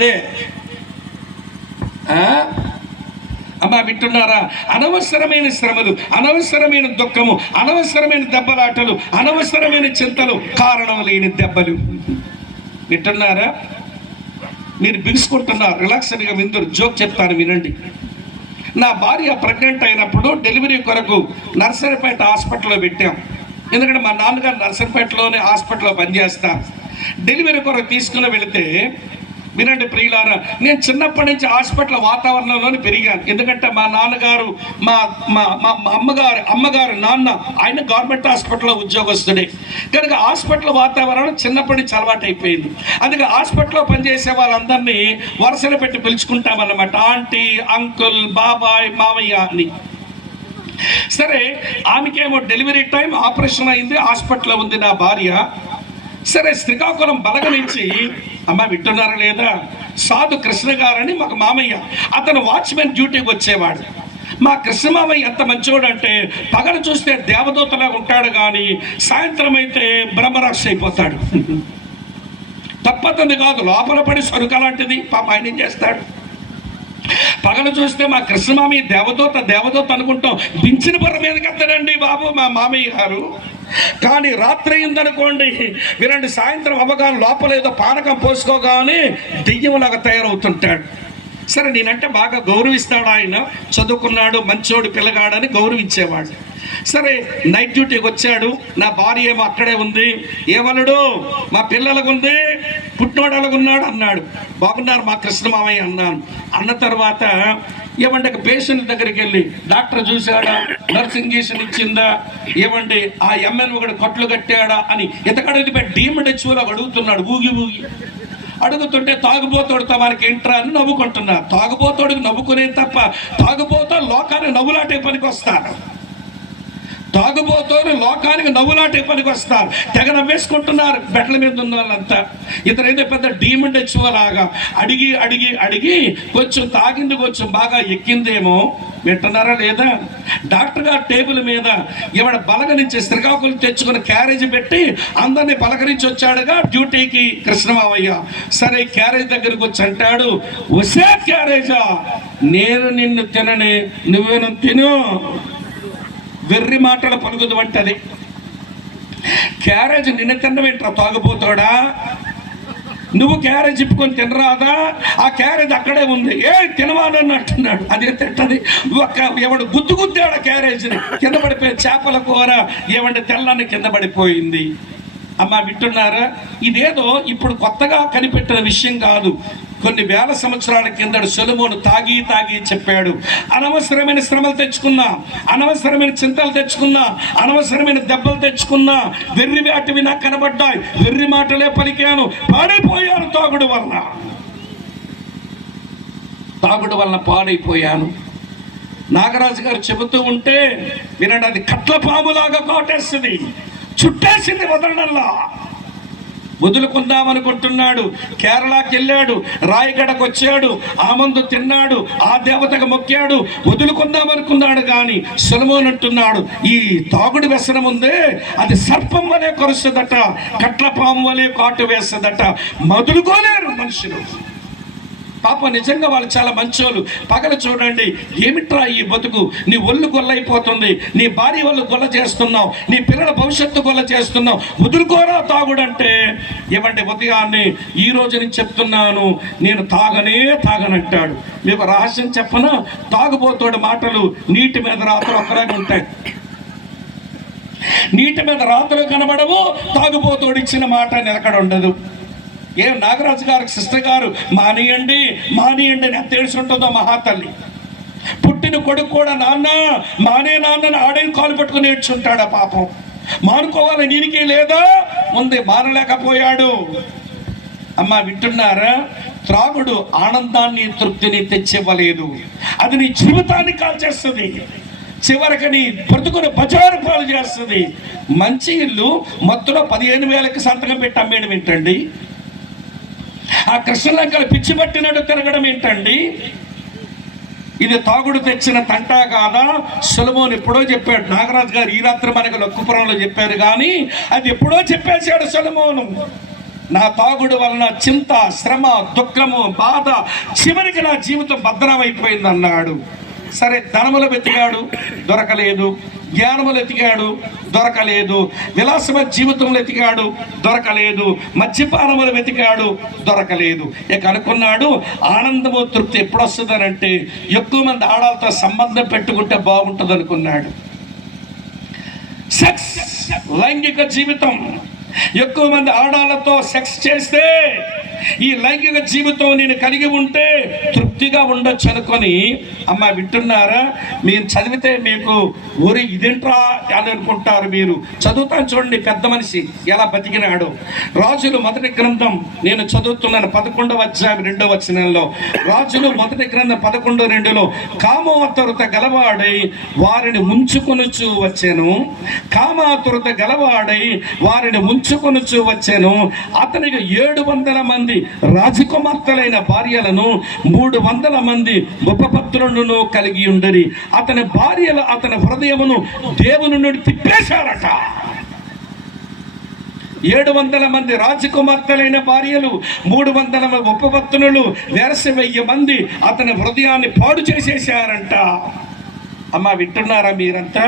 నాదే. అమ్మా వింటున్నారా? అనవసరమైన శ్రమలు, అనవసరమైన దుఃఖము, అనవసరమైన దెబ్బలాటలు, అనవసరమైన చింతలు, కారణం లేని దెబ్బలు. వింటున్నారా? మీరు బిగుసుకుంటున్నారు. రిలాక్స్డ్గా విందురు. జోక్ చెప్తాను వినండి. నా భార్య ప్రెగ్నెంట్ అయినప్పుడు డెలివరీ కొరకు నర్సరీపేట హాస్పిటల్లో పెట్టాం. ఎందుకంటే మా నాన్నగారు నర్సరీపేటలోనే హాస్పిటల్లో పనిచేస్తారు. డెలివరీ కొరకు తీసుకుని వెళితే వినండి ప్రియులారా, నేను చిన్నప్పటి నుంచి హాస్పిటల్ వాతావరణంలోనే పెరిగాను. ఎందుకంటే మా నాన్నగారు మా అమ్మగారు నాన్న ఆయన గవర్నమెంట్ హాస్పిటల్లో ఉద్యోగస్తుడే కనుక హాస్పిటల్ వాతావరణం చిన్నప్పటి నుంచి అలవాటు అయిపోయింది. అందుకే హాస్పిటల్లో పనిచేసే వాళ్ళందరినీ వరుసలు పెట్టి పిలుచుకుంటామన్నమాట. ఆంటీ, అంకుల్, బాబాయ్, మామయ్య అని. సరే, ఆమెకేమో డెలివరీ టైం, ఆపరేషన్ అయింది, హాస్పిటల్లో ఉంది నా భార్య. సరే, శ్రీకాకుళం బలగ నుంచి, అమ్మ వింటున్నారా లేదా, సాధు కృష్ణ గారని మాకు మామయ్య, అతను వాచ్మెన్ డ్యూటీకి వచ్చేవాడు. మా కృష్ణ మామయ్య ఎంత మంచివాడు అంటే పగలు చూస్తే దేవదూతలా ఉంటాడు, కానీ సాయంత్రం అయితే బ్రహ్మరాక్ష అయిపోతాడు. తప్పతుంది కాదు, లోపల పడి సరుకు అలాంటిది. పాప ఆయన ఏం చేస్తాడు? పగలు చూస్తే మా కృష్ణమామయ్య దేవదూత అనుకుంటాం. దించిన బుర్ర మీదకి ఎత్తడండి బాబు మా మామయ్య గారు. కానీ రాత్రి అయిందనుకోండి, వినండి, సాయంత్రం అవ్వగానే లోపల ఏదో పానకం పోసుకోగానే దెయ్యంలాగా తయారవుతుంటాడు. సరే, నేనంటే బాగా గౌరవిస్తాడు ఆయన. చదువుకున్నాడు, మంచోడు పిల్లగాడని గౌరవించేవాడు. సరే, నైట్ డ్యూటీకి వచ్చాడు. నా భార్య ఏమో అక్కడే ఉంది. ఏమన్నాడు? మా పిల్లలకు ఉంది, పుట్టినోడలకు ఉన్నాడు అన్నాడు. బాగున్నారు మా కృష్ణ మామయ్య అన్నాను. అన్న తర్వాత ఏమంటే పేషెంట్ దగ్గరికి వెళ్ళి డాక్టర్ చూశాడా, నర్స్ ఇంజెక్షన్ ఇచ్చిందా, ఏమండి ఆ ఎంఎన్ ఒకటి కట్లు కట్టాడా అని ఇతకడది పెట్టి డీమండ్ హెచ్ఓలాగా అడుగుతున్నాడు. ఊగి అడుగుతుంటే తాగుబోతోడు తమకి ఏంట్రా అని నవ్వుకుంటున్నారు. తాగుబోతోడికి నవ్వుకునే తప్ప తాగుబోతో లోకాన్ని నవ్వులాటే పనికి వస్తాడు. తాగుబోతోని లోకానికి నవ్వులాటే పనికి వస్తారు. తెగ నవ్వేసుకుంటున్నారు బెడ్ల మీద ఉన్న వాళ్ళంతా. ఇతనైతే పెద్ద డీమండ్ హెచ్ఓలాగా అడిగి అడిగి అడిగి కొంచెం తాగింది, కొంచెం బాగా ఎక్కిందేమో. వింటున్నారా లేదా? డాక్టర్ గారు టేబుల్ మీద ఎవడ బలగ నుంచి శ్రీకాకుళం తెచ్చుకుని క్యారేజ్ పెట్టి అందరినీ పలకరించి వచ్చాడుగా డ్యూటీకి కృష్ణమావయ్య. సరే, క్యారేజ్ దగ్గరికి వచ్చి అంటాడు, వసే క్యారేజా, నేను నిన్ను తినని, నువ్వేను తిను. వెర్రి మాటలు పలుకుదు అంటది. క్యారేజ్ నిన్న తిన్నవేంట్రా తాగుపోతాడా, నువ్వు క్యారేజ్ ఇప్పుకొని తినరాదా? ఆ క్యారేజ్ అక్కడే ఉంది, ఏ తినవాలని అంటున్నాడు. అదే తింటది. ఎవడు గుద్దాడు క్యారేజ్ని, కింద పడిపోయి చేపల కూర ఏమంటే తెల్లని కింద పడిపోయింది. అమ్మ వింటున్నారా? ఇదేదో ఇప్పుడు కొత్తగా కనిపెట్టిన విషయం కాదు. కొన్ని వేల సంవత్సరాల కిందడు సొలొమోను తాగి చెప్పాడు. అనవసరమైన శ్రమలు తెచ్చుకున్నా, అనవసరమైన చింతలు తెచ్చుకున్నా, అనవసరమైన దెబ్బలు తెచ్చుకున్నా, వెర్రి వాటివి నాకు కనబడ్డాయి, వెర్రి మాటలే పలికాను, పాడైపోయాను తాగుడు వలన పాడైపోయాను. నాగరాజు గారు చెబుతూ ఉంటే వినండి, అది కట్ల పాములాగా కోటేస్తుంది, చుట్టేసింది వదలడంలా. వదులుకుందామనుకుంటున్నాడు. కేరళకి వెళ్ళాడు, రాయగడకు వచ్చాడు, ఆ మందు తిన్నాడు, ఆ దేవతకు మొక్కాడు, వదులుకుందామనుకున్నాడు. కానీ సొలొమోను అంటున్నాడు, ఈ తాగుడు వ్యసనం ఉందే అది సర్పం వలె కరుస్తుందట, కట్ల పాము వలె కాటు వేస్తుందట. వదులుకోలేరు మనుషులు. పాప నిజంగా వాళ్ళు చాలా మంచోళ్ళు. పగలు చూడండి, ఏమిట్రా ఈ బతుకు, నీ ఒళ్ళు గొల్లైపోతుంది, నీ భార్య వాళ్ళు గొల్ల చేస్తున్నావు, నీ పిల్లల భవిష్యత్తు గొల్ల చేస్తున్నావు, వదులుకోరా తాగుడంటే. ఏమంటే ఉదయాన్నే ఈ రోజు నేను చెప్తున్నాను, నేను తాగనంటాడు. మీకు రహస్యం చెప్పనా? తాగుబోతోడి మాటలు నీటి మీద రాత్రులు ఒకలాగా ఉంటాయి. నీటి మీద రాత్రులు కనబడవు, తాగుబోతోడు ఇచ్చిన మాట నిలకడ ఉండదు. ఏం నాగరాజు గారికి సిస్టర్ గారు మానేయండి అని ఎంత ఏడుచుంటుందో మహాతల్లి. పుట్టిన కొడుకు కూడా నాన్న నాన్నని ఆడే కాలు పట్టుకుని ఏడ్చుంటాడు. ఆ పాపం మానుకోవాలి నీనికి లేదా ఉంది, మానలేకపోయాడు. అమ్మ వింటున్నారా? త్రాగుడు ఆనందాన్ని, తృప్తిని తెచ్చివ్వలేదు, అది నీ జీవితాన్ని కాల్చేస్తుంది, చివరికి నీ బ్రతుకుని బజారు పాలు చేస్తుంది. మంచి ఇల్లు మొత్తంలో 15,000కి సంతకం పెట్టి అమ్మేయడం ఏంటండి? ఆ కృష్ణలంకలు పిచ్చి పట్టినట్టు తిరగడం ఏంటండి? ఇది తాగుడు తెచ్చిన తంటా కాదా? సొలొమోను ఎప్పుడో చెప్పాడు. నాగరాజు గారు ఈ రాత్రి మనకు లొక్కుపురంలో చెప్పారు, కానీ అది ఎప్పుడో చెప్పేశాడు సొలొమోను. నా తాగుడు వలన చింత, శ్రమ, దుఃఖము, బాధ, చివరికి నా జీవితం భద్రమైపోయింది అన్నాడు. సరే, ధనములు వెతికాడు, దొరకలేదు. జ్ఞానములు ఎతికాడు, దొరకలేదు. విలాసమైన జీవితంలో ఎతికాడు, దొరకలేదు. మద్యపానములు వెతికాడు, దొరకలేదు. ఇక అనుకున్నాడు, ఆనందము తృప్తి ఎప్పుడు వస్తుందనంటే ఎక్కువ మంది ఆడాలతో సంబంధం పెట్టుకుంటే బాగుంటుంది అనుకున్నాడు. సెక్స్, లైంగిక జీవితం, ఎక్కువ మంది ఆడాలతో సెక్స్ చేస్తే ఈ లైంగిక జీవితం నేను కలిగి ఉంటే తృప్తిగా ఉండొచ్చు అనుకొని, అమ్మ వింటున్నారా, మీరు చదివితే మీకు ఊరి ఇదేంట్రా అని అనుకుంటారు. మీరు చదువుతాను చూడండి, పెద్ద మనిషి ఎలా బతికినాడు. రాజులు మొదటి గ్రంథం నేను చదువుతున్నాను, 11వ అధ్యాయం 2వ వచనంలో. రాజులు మొదటి గ్రంథం 11:2లో కామాతురత గలవాడై వారిని ముంచుకొనుచు వచ్చాను, కామాతురత గలవాడై వారిని ముంచుకొనుచు వచ్చాను. అతనికి 700 మంది రాజకుమార్తెలైన భార్యలను 300 మంది ఉపపత్రులను కలిగి ఉండరి. అతని భార్యలు అతని హృదయమును దేవుని నుండి తిప్పేశారట. 700 మంది రాజకుమార్తెలైన భార్యలు, 300 మంది ఉపపత్నులు, 1000 మంది అతని హృదయాన్ని పాడు చేసేసారంట. అమ్మ వింటున్నారా మీరంతా?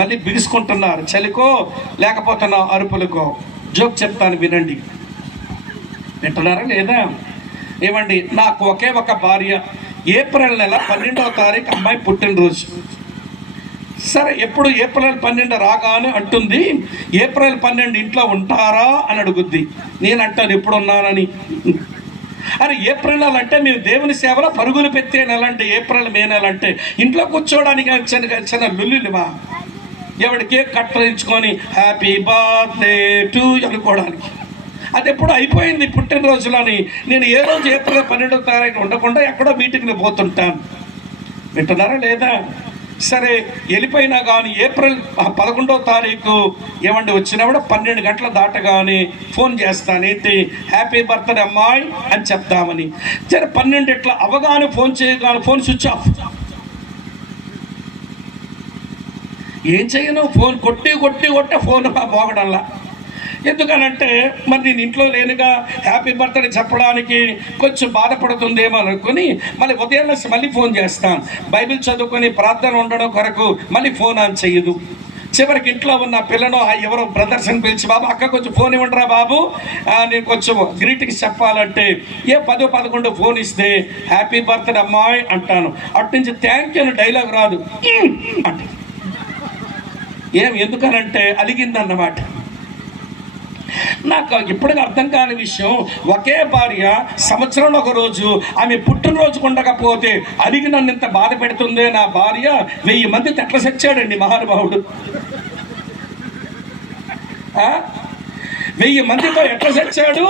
మళ్ళీ బిగుసుకుంటున్నారు, చలికో లేకపోతే నా అరుపులకో. జోక్ చెప్తాను వినండి. వింటున్నారా లేదా? ఏమండి, నాకు ఒకే ఒక భార్య. ఏప్రిల్ నెల 12వ తారీఖు అమ్మాయి పుట్టినరోజు. సరే, ఎప్పుడు ఏప్రిల్ 12 రాగానే అంటుంది, ఏప్రిల్ 12 ఇంట్లో ఉంటారా అని అడుగుద్ది. నేను అంటాను ఎప్పుడు ఉన్నానని. అరే, ఏప్రిల్ నెల అంటే మేము దేవుని సేవలో పరుగులు పెట్టే నెల అంటే ఏప్రిల్, మే నెల అంటే ఇంట్లో కూర్చోవడానికి చిన్న లుల్లులివా, ఎవడి కేక్ కట్టరించుకొని హ్యాపీ బర్త్డే టు అనుకోవడానికి. అది ఎప్పుడు అయిపోయింది పుట్టినరోజులని. నేను ఏ రోజు ఏప్రిల్ 12వ తారీఖు ఉండకుండా ఎక్కడో మీటింగ్కి పోతుంటాను. వింటున్నారా లేదా? సరే, వెళ్ళిపోయినా కానీ ఏప్రిల్ 11వ తారీఖు ఏమండి వచ్చినప్పుడు 12 గంటలు దాటగానే ఫోన్ చేస్తాను, ఏంటి హ్యాపీ బర్త్డే అమ్మాయి అని చెప్తామని. సరే, 12 ఇట్లా అవగానే ఫోన్ చేయగానే ఫోన్ స్విచ్ ఆఫ్. ఏం చేయను, ఫోన్ కొట్టి ఫోన్ మోగడంలా. ఎందుకనంటే మరి నేను ఇంట్లో లేనుగా, హ్యాపీ బర్త్డే చెప్పడానికి కొంచెం బాధపడుతుందేమో అనుకుని మళ్ళీ ఉదయం మళ్ళీ ఫోన్ చేస్తాను. బైబిల్ చదువుకొని ప్రార్థన ఉండడం కొరకు మళ్ళీ ఫోన్ ఆన్ చెయ్యదు. చివరికి ఇంట్లో ఉన్న పిల్లను ఎవరో బ్రదర్స్ అని పిలిచి, బాబు అక్క కొంచెం ఫోన్ ఇవ్వండిరా బాబు, నేను కొంచెం గ్రీటింగ్స్ చెప్పాలంటే 10-11 ఫోన్ ఇస్తే హ్యాపీ బర్త్డే అమ్మాయి అంటాను. అటు నుంచి థ్యాంక్ యూ డైలాగ్ రాదు అంటే. ఎందుకనంటే అలిగిందన్నమాట. నాకు ఇప్పటికీ అర్థం కాని విషయం, ఒకే భార్య సంవత్సరంలో ఒక రోజు ఆమె పుట్టినరోజు ఉండకపోతే అడిగి నన్ను ఇంత బాధ పెడుతుందే నా భార్య. 1000 మంది ఎట్లా చచ్చాడండి మహానుభావుడు. 1000 మందితో ఎట్లా చచ్చాడు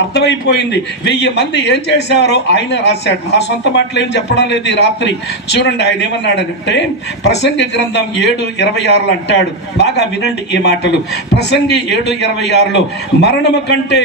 అర్థమైపోయింది. 1000 మంది ఏం చేశారో ఆయన రాశాడు. నా సొంత మాటలు ఏం చెప్పడం లేదు ఈ రాత్రి. చూడండి ఆయన ఏమన్నాడంటే, ప్రసంగి గ్రంథం 7:26 అంటాడు. బాగా వినండి ఈ మాటలు. ప్రసంగి 7:26లో, మరణము కంటే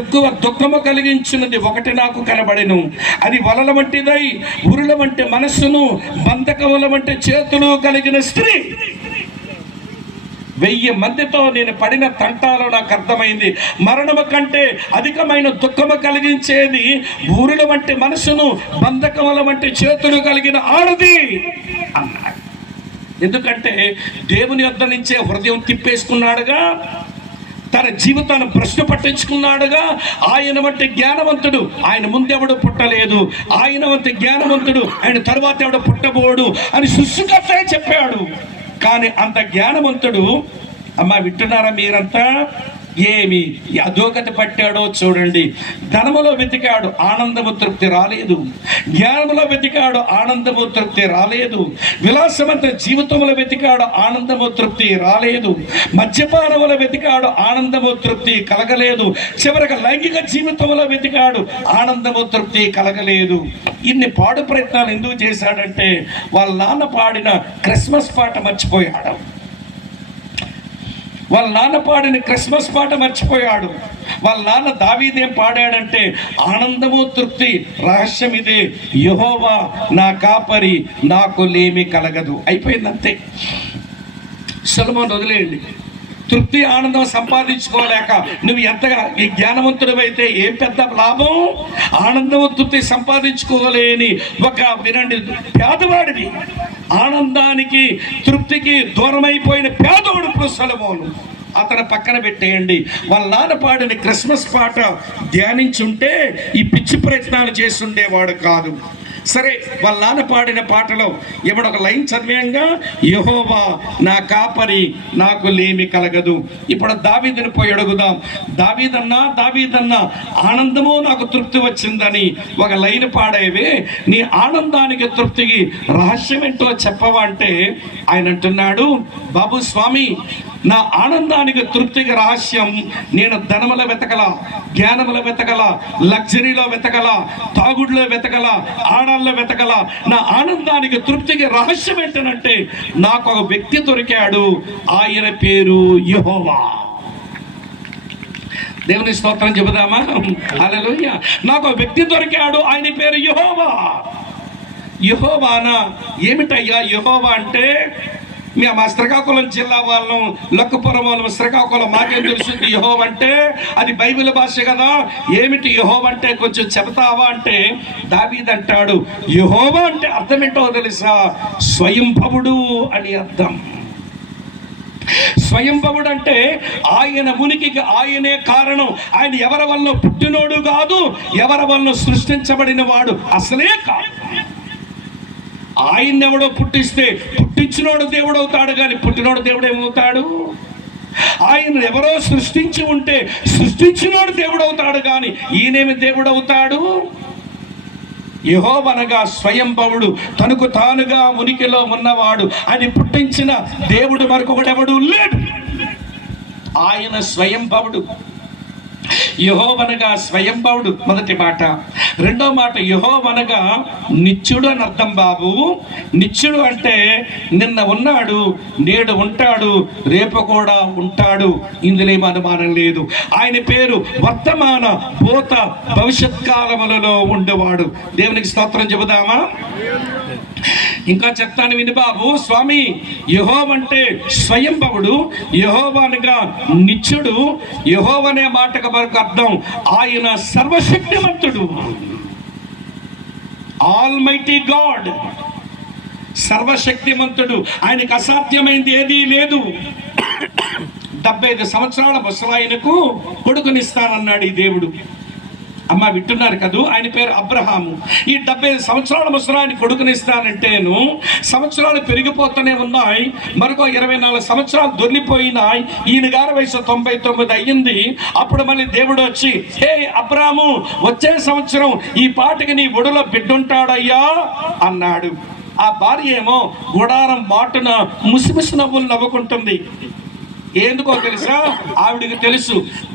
ఎక్కువ దుఃఖము కలిగించినది ఒకటి నాకు కనబడెను, అది వలల వంటిదై ఉరుల వంటి మనస్సును బంధకముల వంటి చేతులు కలిగిన స్త్రీ. 1000 మందితో నేను పడిన తంటాలో నాకు అర్థమైంది, మరణము కంటే అధికమైన దుఃఖము కలిగించేది ఊరుల వంటి మనసును బంధకముల వంటి చేతులు కలిగిన ఆడది అన్నాడు. ఎందుకంటే దేవుని యొద్ద నుంచే హృదయం తిప్పేసుకున్నాడుగా, తన జీవితాన్ని భ్రష్టు పట్టించుకున్నాడుగా. ఆయన వంటి జ్ఞానవంతుడు ఆయన ముందెవడు పుట్టలేదు, ఆయన వంటి జ్ఞానవంతుడు ఆయన తరువాత ఎవడు పుట్టబోడు అని సృష్టికర్తే చెప్పాడు. కానీ అంత జ్ఞానవంతుడు, అమ్మ వింటున్నారా మీరంతా, ఏమి అధోగతి పట్టాడో చూడండి. ధనములో వెతికాడు, ఆనందము తృప్తి రాలేదు. జ్ఞానములో వెతికాడు, ఆనందము తృప్తి రాలేదు. విలాసవంత జీవితంలో వెతికాడు, ఆనందము తృప్తి రాలేదు. మద్యపానములో వెతికాడు, ఆనందము తృప్తి కలగలేదు. చివరికి లైంగిక జీవితంలో వెతికాడు, ఆనందము తృప్తి కలగలేదు. ఇన్ని పాడు ప్రయత్నాలు ఎందుకు చేశాడంటే వాళ్ళ నాన్న పాడిన క్రిస్మస్ పాట మర్చిపోయాడు. వాళ్ళ నాన్న పాడిన క్రిస్మస్ పాట మర్చిపోయాడు. వాళ్ళ నాన్న దావీదేం పాడాడంటే, ఆనందము తృప్తి రహస్యం ఇదే, యెహోవా నా కాపరి నాకు లేమి కలగదు. అయిపోయింది అంతే. సొలొమోను వదిలేయండి. తృప్తి ఆనందం సంపాదించుకోలేక నువ్వు ఎంతగా ఈ జ్ఞానవంతుడు అయితే ఏం పెద్ద లాభం? ఆనందం తృప్తి సంపాదించుకోలేని ఒక వినండి పేదవాడివి, ఆనందానికి తృప్తికి దూరమైపోయిన పేదవాడు సొలొమోను. అతను పక్కన పెట్టేయండి. వాళ్ళ నాన్న పాడిన క్రిస్మస్ పాట ధ్యానించుంటే ఈ పిచ్చి ప్రయత్నాలు చేస్తుండేవాడు కాదు. సరే, వాళ్ళ నాన్న పాడిన పాటలో ఒక లైన్ చదివేయంగా, యెహోవా నా కాపరి, నాకు లేమి కలగదు. ఇప్పుడు దావీదుని పోయి అడుగుదాం. దావీదన్నా ఆనందము నాకు తృప్తి వచ్చిందని ఒక లైన్ పాడేవే, నీ ఆనందానికి తృప్తికి రహస్యం ఏంటో చెప్పవా అంటే ఆయన అంటున్నాడు, బాబు స్వామి, నా ఆనందానికి తృప్తికి రహస్యం నేను ధనముల వెతకల, జ్ఞానముల వెతకల, లగ్జరీలో వెతకల, తాగుడులో వెతకల, ఆడాల్లో వెతకల. నా ఆనందానికి తృప్తికి రహస్యం ఏంటనంటే నాకు ఒక వ్యక్తి దొరికాడు, ఆయన పేరు యెహోవా. దేవుని స్తోత్రం చెబుదామా? హల్లెలూయా. నాకు ఒక వ్యక్తి దొరికాడు, ఆయన పేరు యెహోవా. యెహోవానా? ఏమిటయ్యా యెహోవా అంటే? మా శ్రీకాకుళం జిల్లా వాళ్ళం, లక్కపురం వాళ్ళం, శ్రీకాకుళం, మాకేం తెలుస్తుంది యెహోవా అంటే? అది బైబిల్ భాష కదా. ఏమిటి యెహోవా అంటే కొంచెం చెబుతావా అంటే దావీదు అంటాడు, యెహోవా అంటే అర్థం ఏంటో తెలుసా? స్వయంభవుడు అని అర్థం. స్వయంభవుడు అంటే ఆయన ఉనికికి ఆయనే కారణం. ఆయన ఎవరి వల్ల పుట్టినోడు కాదు, ఎవరి వల్ల సృష్టించబడిన వాడు అసలే కాదు. ఆయన ఎవడో పుట్టిస్తే పుట్టించినోడు దేవుడు అవుతాడు, కానీ పుట్టినోడు దేవుడు ఏమవుతాడు? ఆయన ఎవరో సృష్టించి ఉంటే సృష్టించినోడు దేవుడు అవుతాడు, కానీ ఈయనేమి దేవుడు అవుతాడు? యెహోవా స్వయంభవుడు, తనకు తానుగా ఉనికిలో ఉన్నవాడు. ఆయన పుట్టించిన దేవుడు మరొకడెవడు లేడు. ఆయన స్వయంభవుడు. యెహోవా స్వయంభవుడు మొదటి మాట. రెండో మాట, యెహోవా నిత్యుడు అని అర్థం బాబు. నిత్యుడు అంటే నిన్న ఉన్నాడు, నేడు ఉంటాడు, రేపు కూడా ఉంటాడు, ఇందులో ఏం అనుమానం లేదు. ఆయన పేరు వర్తమాన, భూత, భవిష్యత్ కాలములలో ఉండేవాడు. దేవునికి స్తోత్రం చెబుదామా? ఇంకా చెప్తాను విని బాబు. స్వామి, యెహోవా అంటే స్వయంభవుడు, యెహోవా అనగా నిత్యుడు. యెహోవా అనే మాటకు మరొక అర్థం ఆయన సర్వశక్తిమంతుడు, ఆల్మైటీ గాడ్, సర్వశక్తిమంతుడు. ఆయనకు అసాధ్యమైంది ఏదీ లేదు. 75 సంవత్సరాల ముసలాయనకు కొడుకునిస్తానన్నాడు ఈ దేవుడు. అమ్మ వింటున్నారు కదూ? ఆయన పేరు అబ్రహాము. ఈ 75 సంవత్సరాల ముసలాయన కొడుకునిస్తానంటేను సంవత్సరాలు పెరిగిపోతూనే ఉన్నాయి. మరొక 24 సంవత్సరాలు దొర్లిపోయినాయి. ఈయన గారి వయసు 99 అయ్యింది. అప్పుడు మళ్ళీ దేవుడు వచ్చి, హే అబ్రాహాము, వచ్చే సంవత్సరం ఈ పాటికి నీ ఒడిలో బిడ్డుంటాడయ్యా అన్నాడు. ఆ భార్య ఏమో గుడారం మాటున ముసిముసి నవ్వులు నవ్వుకుంటుంది. ఎందుకో తెలుసా? ఆవిడికి తెలుసు,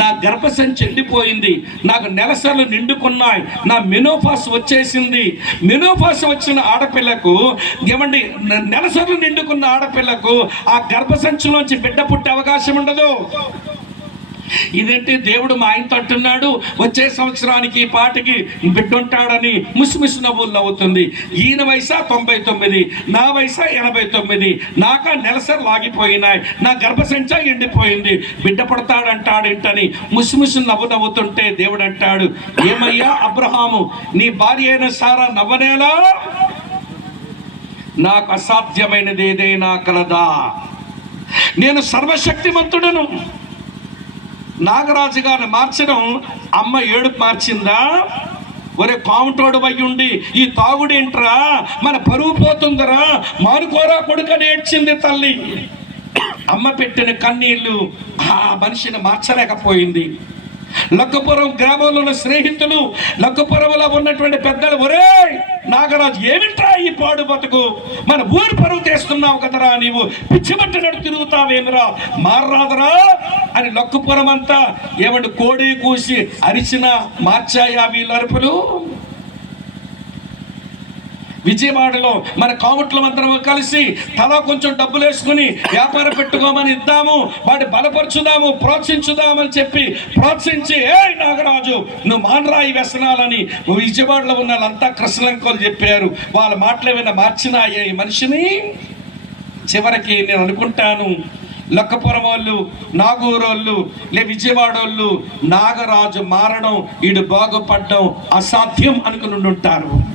నా గర్భసంచి ఎండిపోయింది, నాకు నెలసర్లు నిండుకున్నాయి, నా మెనోపాస్ వచ్చేసింది. మెనోపాస్ వచ్చిన ఆడపిల్లకు, ఏమండి, నెలసర్లు నిండుకున్న ఆడపిల్లకు ఆ గర్భసంచిలోంచి బిడ్డ పుట్టే అవకాశం ఉండదు. ఇదేంటి దేవుడు మా ఆయనతో అంటున్నాడు, వచ్చే సంవత్సరానికి ఈ పాటికి బిడ్డుంటాడని ముసిముసి నవ్వులు నవ్వుతుంది. ఈయన వయసా 99, నా వయసా 89. నాకా నెలసరి లాగిపోయినాయి, నా గర్భసంచా ఎండిపోయింది, బిడ్డ పడతాడంటాడేంటని ముసిముసి నవ్వుతుంటే దేవుడు అంటాడు, ఏమయ్యా అబ్రహాము, నీ భార్య అయిన సారా నవ్వనేలా? నాకు అసాధ్యమైనది ఏదైనా కలదా? నేను సర్వశక్తిమంతుడను. నాగరాజు గారిని మార్చడం అమ్మ ఏడుపు మార్చిందా? ఒరే కాముటోడు అయ్యి ఉండి ఈ తాగుడేంట్రా, మన పరువు పోతుందరా, మానుకోరా కొడుకని ఏడ్చింది తల్లి. అమ్మ పెట్టిన కన్నీళ్లు ఆ మనిషిని మార్చలేకపోయింది. లక్కపురం గ్రామంలో ఉన్న స్నేహితులు, లక్కపురంలో ఉన్నటువంటి పెద్దలు, ఒరే నాగరాజు, ఏమిట్రా ఈ పాడు బతుకు, మన ఊరు పరువు తెస్తున్నావు కదరా, నీవు పిచ్చిబట్టినట్టు తిరుగుతావేమిరా, మారరాదురా అని లక్కపురం అంతా ఏమంటే కోడి కూసి అరిచిన మార్చాయా వీళ్ళ అరుపులు? విజయవాడలో మన కాముట్ల అందరం కలిసి తలా కొంచెం డబ్బులు వేసుకుని వ్యాపారం పెట్టుకోమని ఇద్దాము, వాడిని బలపరచుదాము, ప్రోత్సహించుదామని చెప్పి ప్రోత్సహించి, ఏ నాగరాజు నువ్వు మానరాయి వ్యసనాలని విజయవాడలో ఉన్న వాళ్ళంతా కృష్ణలంకలు చెప్పారు. వాళ్ళ మాటలు ఏమైనా మార్చినాయే ఈ మనిషిని? చివరికి నేను అనుకుంటాను, లక్కపురం వాళ్ళు, నాగూరు వాళ్ళు, విజయవాడ వాళ్ళు నాగరాజు మారడం, ఈడు బాగుపడడం అసాధ్యం అనుకుని ఉంటారు.